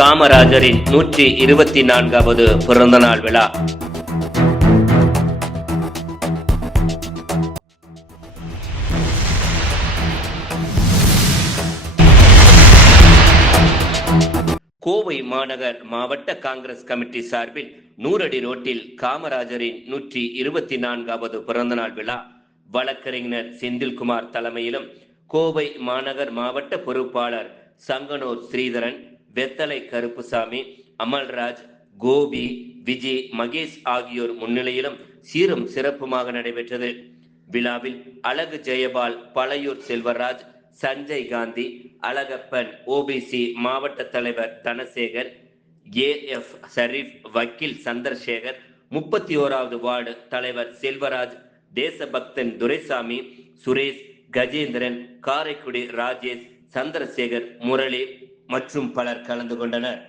காமராஜரின் 124வது பிறந்தநாள் விழா. கோவை மாநகர் மாவட்ட காங்கிரஸ் கமிட்டி சார்பில் 100 அடி ரோட்டில் காமராஜரின் 124வது பிறந்தநாள் விழா வழக்கறிஞர் செந்தில்குமார் தலைமையிலும், கோவை மாநகர் மாவட்ட பொறுப்பாளர் சங்கனூர் ஸ்ரீதரன், வெத்தலை கருப்புசாமி, அமல்ராஜ், கோபி, விஜய், மகேஷ் ஆகியோர் முன்னிலையிலும் சீரும் சிறப்புமாக நடைபெற்றது. விழாவில் அழகு ஜெயபால், பழையூர் செல்வராஜ், சஞ்சய் காந்தி, அழகப்பன், ஓபிசி மாவட்ட தலைவர் தனசேகர், ஏஎஃப் ஷரீப், வக்கீல் சந்திரசேகர், 31வது வார்டு தலைவர் செல்வராஜ், தேசபக்தன் துரைசாமி, சுரேஷ், கஜேந்திரன், காரைக்குடி ராஜேஷ், சந்திரசேகர், முரளி மற்றும் பலர் கலந்து கொண்டனர்.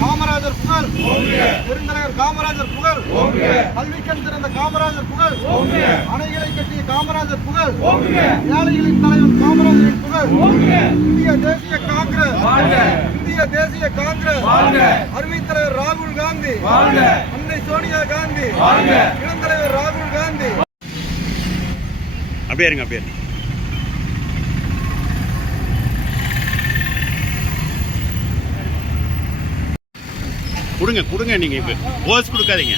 காமராஜர் புகழ், பெருந்தலைவர் காமராஜர் புகழ், கல்விக்கண் திறந்த காமராஜர் புகழ், அணைகளை கட்டிய காமராஜர் புகழ், ஏழைகளின் தலைவர் காமராஜரின் புகழ், இந்திய தேசிய காங்கிரஸ், இந்திய தேசிய காங்கிரஸ், அருமைத் தலைவர் ராகுல் காந்தி, அன்னை சோனியா காந்தி, இளந்தலைவர் ராகுல் காந்தி. அப்படியே இருங்க, அப்படியே கொடுங்க கொடுங்க. நீங்க இப்ப போஸ் கொடுக்காதீங்க.